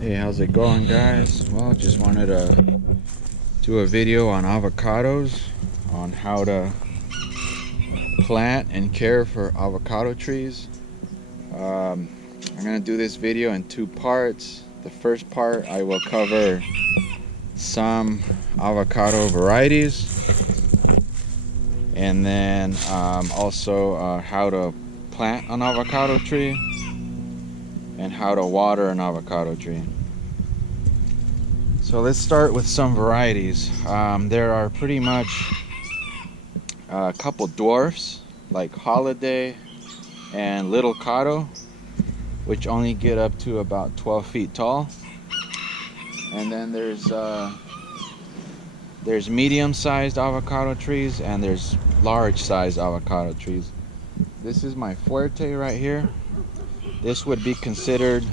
Hey, how's it going, guys? Well, just wanted to do a video on avocados, on how to plant and care for avocado trees. I'm gonna do this video in two parts. The first part, I will cover some avocado varieties, and then also how to plant an avocado tree and how to water an avocado tree. So let's start with some varieties. There are pretty much a couple dwarfs like Holiday and Little Cotto, which only get up to about 12 feet tall. And then there's medium-sized avocado trees and there's large-sized avocado trees. This is my fuerte right here. This would be considered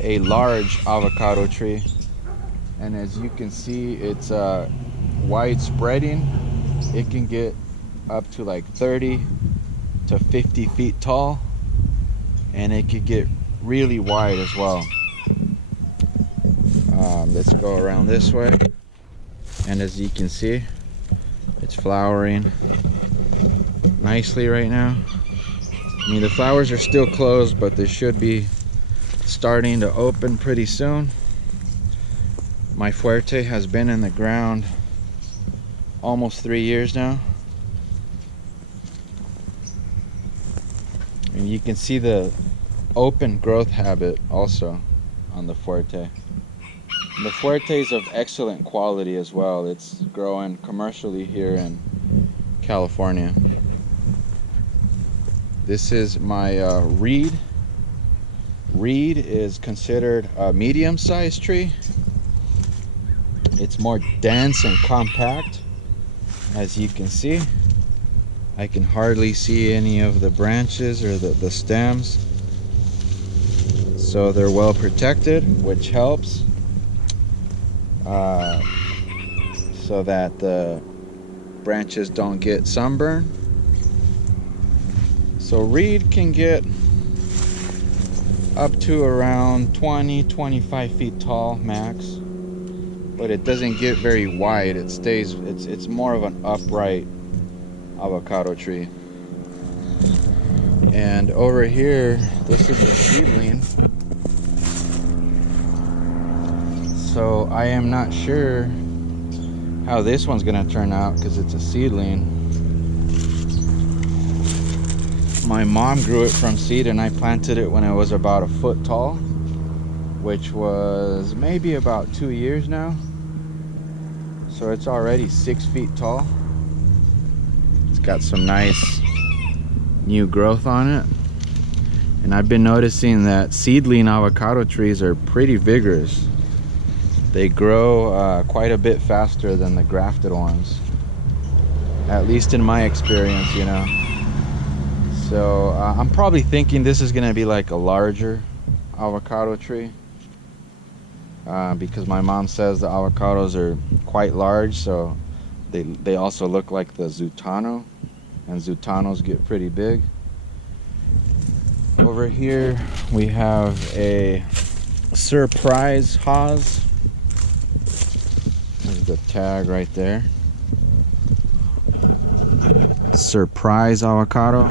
a large avocado tree, and as you can see, it's wide spreading. It can get up to like 30 to 50 feet tall, and it could get really wide as well. Let's go around this way, and as you can see, it's flowering nicely right now. I mean, the flowers are still closed, but they should be starting to open pretty soon. My fuerte has been in the ground almost 3 years now. And you can see the open growth habit also on the fuerte. The fuerte is of excellent quality as well. It's growing commercially here in California. This is my reed. Reed is considered a medium-sized tree. It's more dense and compact, as you can see. I can hardly see any of the branches or the stems, so they're well protected, which helps so that the branches don't get sunburned. So reed can get up to around 20-25 feet tall max, but it doesn't get very wide. It's more of an upright avocado tree. And over here, this is a seedling. So I am not sure how this one's gonna turn out because it's a seedling. My mom grew it from seed, and I planted it when it was about a foot tall, which was maybe about 2 years now. So it's already 6 feet tall. It's got some nice new growth on it. And I've been noticing that seedling avocado trees are pretty vigorous. They grow quite a bit faster than the grafted ones, at least in my experience, you know. So I'm probably thinking this is gonna be like a larger avocado tree, because my mom says the avocados are quite large, so they also look like the Zutano, and Zutanos get pretty big. Over here we have a Surprise Haas. There's the tag right there. Surprise avocado.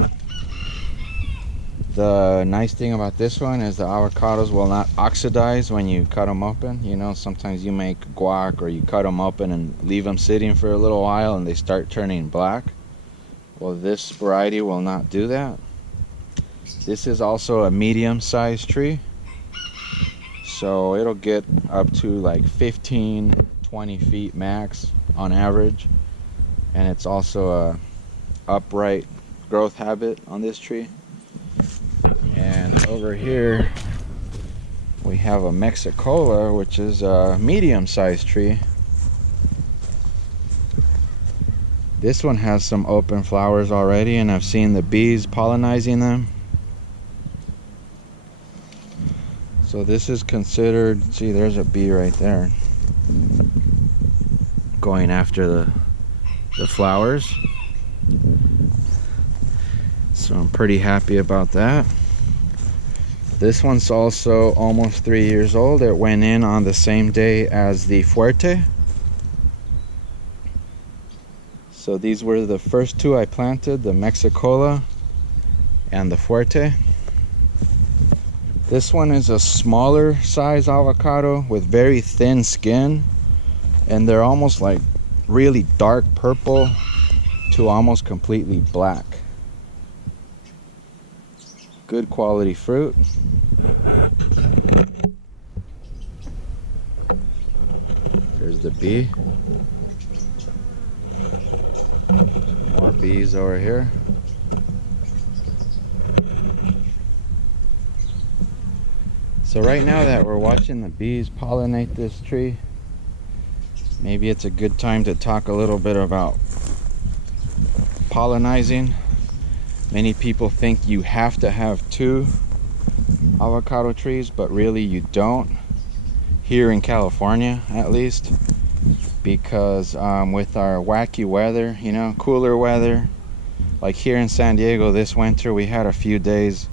The nice thing about this one is the avocados will not oxidize when you cut them open. You know, sometimes you make guac or you cut them open and leave them sitting for a little while and they start turning black. Well, this variety will not do that. This is also a medium-sized tree, so it'll get up to like 15-20 feet max on average, and it's also a upright growth habit on this tree. And over here we have a Mexicola, which is a medium-sized tree. This one has some open flowers already, and I've seen the bees pollinizing them. So this is considered, see, there's a bee right there going after the flowers. So I'm pretty happy about that. This one's also almost 3 years old. It went in on the same day as the Fuerte. So these were the first two I planted, the Mexicola and the Fuerte. This one is a smaller size avocado with very thin skin, and they're almost like really dark purple to almost completely black. Good quality fruit. There's the bee. More bees over here. So right now that we're watching the bees pollinate this tree, maybe it's a good time to talk a little bit about pollinizing. Many people think you have to have 2 avocado trees, but really you don't, here in California at least, because with our wacky weather, you know, cooler weather, like here in San Diego this winter we had a few days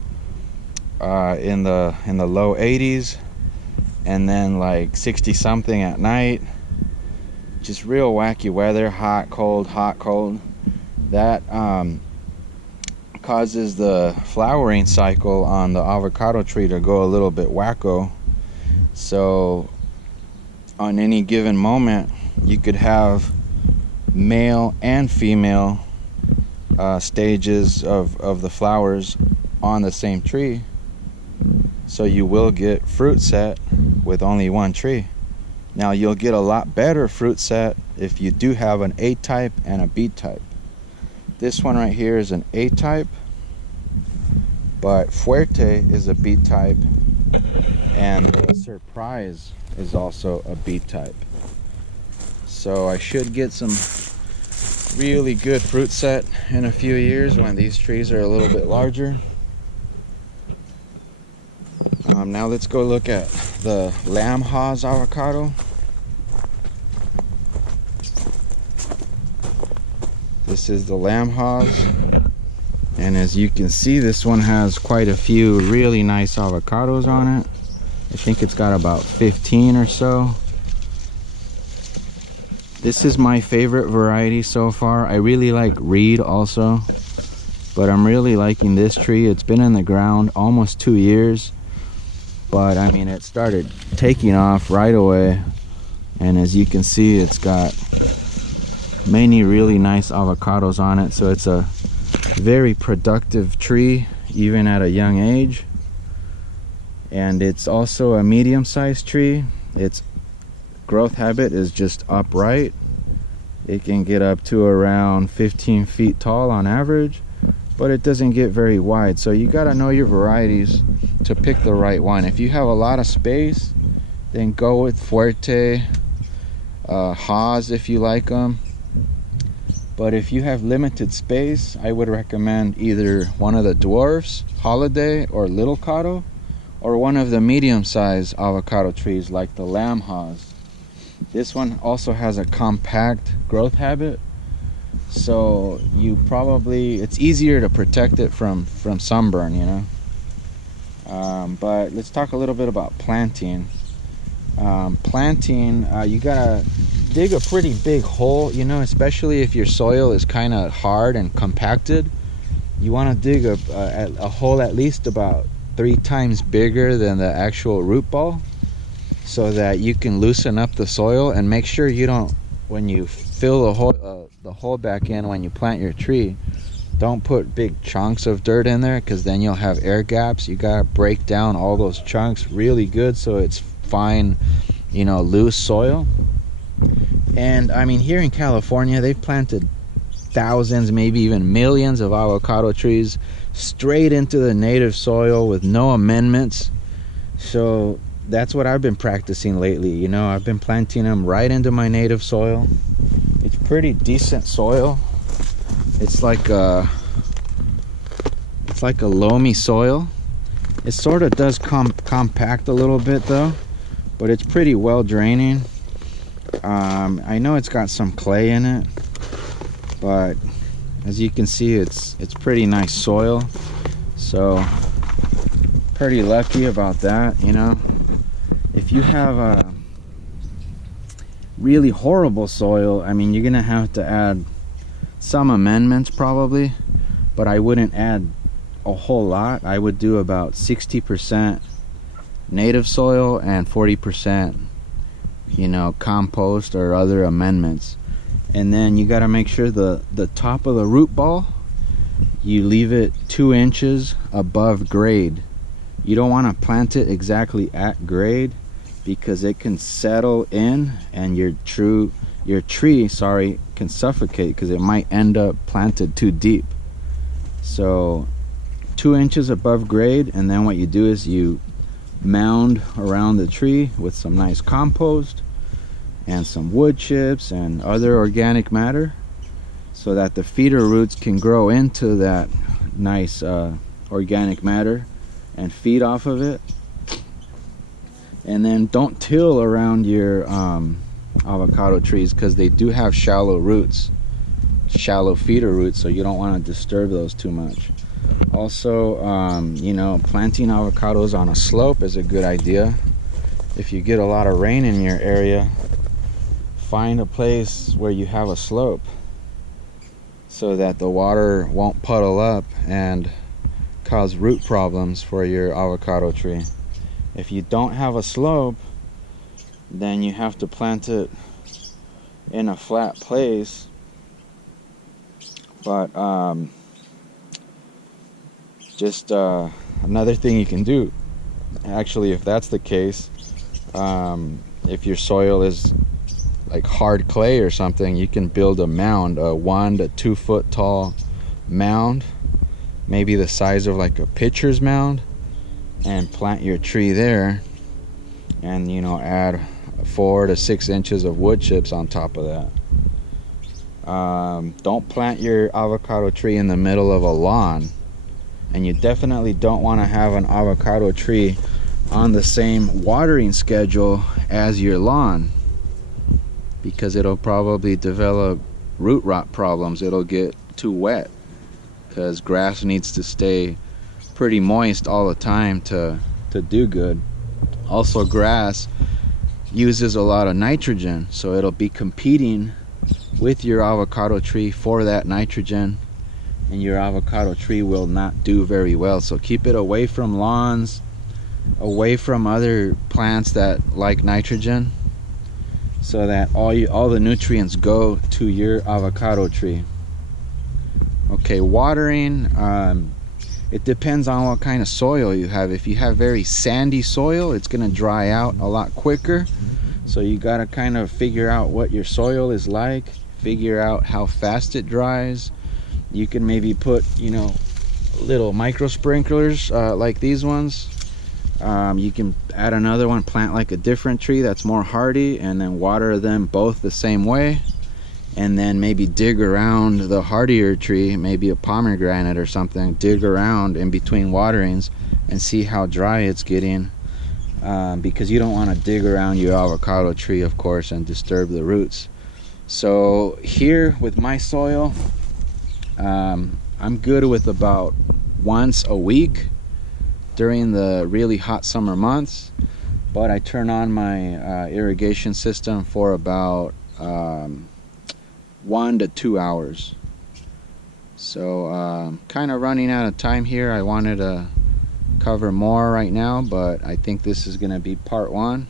in the low 80s, and then like 60 something at night. Just real wacky weather, hot cold, that causes the flowering cycle on the avocado tree to go a little bit wacko. So on any given moment you could have male and female stages of the flowers on the same tree. So you will get fruit set with only one tree. Now you'll get a lot better fruit set if you do have an A type and a B type. This one right here is an A type, but Fuerte is a B type, and the Surprise is also a B type. So I should get some really good fruit set in a few years when these trees are a little bit larger. Now let's go look at the Lamb Haws avocado. This is the Lamb Haws, and as you can see, this one has quite a few really nice avocados on it. I think it's got about 15 or so. This is my favorite variety so far. I really like Reed also, but I'm really liking this tree. It's been in the ground almost 2 years, but I mean, it started taking off right away, and as you can see, it's got many really nice avocados on it. So it's a very productive tree even at a young age, and it's also a medium-sized tree. Its growth habit is just upright. It can get up to around 15 feet tall on average, but it doesn't get very wide. So you got to know your varieties to pick the right one. If you have a lot of space, then go with Fuerte, Haws if you like them. But if you have limited space, I would recommend either one of the dwarfs, Holiday or Little Cotto, or one of the medium-sized avocado trees like the Lamb Haws. This one also has a compact growth habit, so it's easier to protect it from sunburn, you know. But let's talk a little bit about planting. You gotta dig a pretty big hole, you know, especially if your soil is kind of hard and compacted. You want to dig a hole at least about 3 times bigger than the actual root ball, so that you can loosen up the soil, and make sure you don't, when you fill the hole back in when you plant your tree, don't put big chunks of dirt in there, because then you'll have air gaps. You gotta break down all those chunks really good so it's fine, you know, loose soil. And I mean, here in California, they've planted thousands, maybe even millions of avocado trees straight into the native soil with no amendments. So that's what I've been practicing lately. You know, I've been planting them right into my native soil. It's pretty decent soil. It's like a loamy soil. It sort of does compact a little bit though, but it's pretty well draining. I know it's got some clay in it, but as you can see, it's pretty nice soil. So pretty lucky about that, you know. If you have a really horrible soil, I mean, you're gonna have to add some amendments probably, but I wouldn't add a whole lot. I would do about 60% native soil and 40%, you know, compost or other amendments. And then you got to make sure the top of the root ball, you leave it 2 inches above grade. You don't want to plant it exactly at grade, because it can settle in and your tree can suffocate, because it might end up planted too deep. So 2 inches above grade, and then what you do is you mound around the tree with some nice compost and some wood chips and other organic matter, so that the feeder roots can grow into that nice organic matter and feed off of it. And then don't till around your avocado trees, because they do have shallow roots, shallow feeder roots, so you don't want to disturb those too much. Also, you know, planting avocados on a slope is a good idea. If you get a lot of rain in your area, find a place where you have a slope so that the water won't puddle up and cause root problems for your avocado tree. If you don't have a slope, then you have to plant it in a flat place. But just another thing you can do, actually, if that's the case, if your soil is like hard clay or something, you can build a mound, a 1 to 2 foot tall mound, maybe the size of like a pitcher's mound, and plant your tree there, and, you know, add 4 to 6 inches of wood chips on top of that. Don't plant your avocado tree in the middle of a lawn, and you definitely don't want to have an avocado tree on the same watering schedule as your lawn, because it'll probably develop root rot problems. It'll get too wet, because grass needs to stay pretty moist all the time to do good. Also, grass uses a lot of nitrogen, so it'll be competing with your avocado tree for that nitrogen, and your avocado tree will not do very well. So keep it away from lawns, away from other plants that like nitrogen, so that all the nutrients go to your avocado tree. Okay, watering, it depends on what kind of soil you have. If you have very sandy soil, it's gonna dry out a lot quicker. So you gotta kind of figure out what your soil is like, figure out how fast it dries. You can maybe put, you know, little micro sprinklers like these ones. You can add another one, plant like a different tree that's more hardy, and then water them both the same way. And then maybe dig around the hardier tree, maybe a pomegranate or something, dig around in between waterings and see how dry it's getting, because you don't want to dig around your avocado tree, of course, and disturb the roots. So here with my soil, I'm good with about once a week during the really hot summer months, but I turn on my irrigation system for about 1 to 2 hours. So kind of running out of time here. I wanted to cover more right now, but I think this is going to be part 1,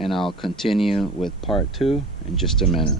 and I'll continue with part 2 in just a minute.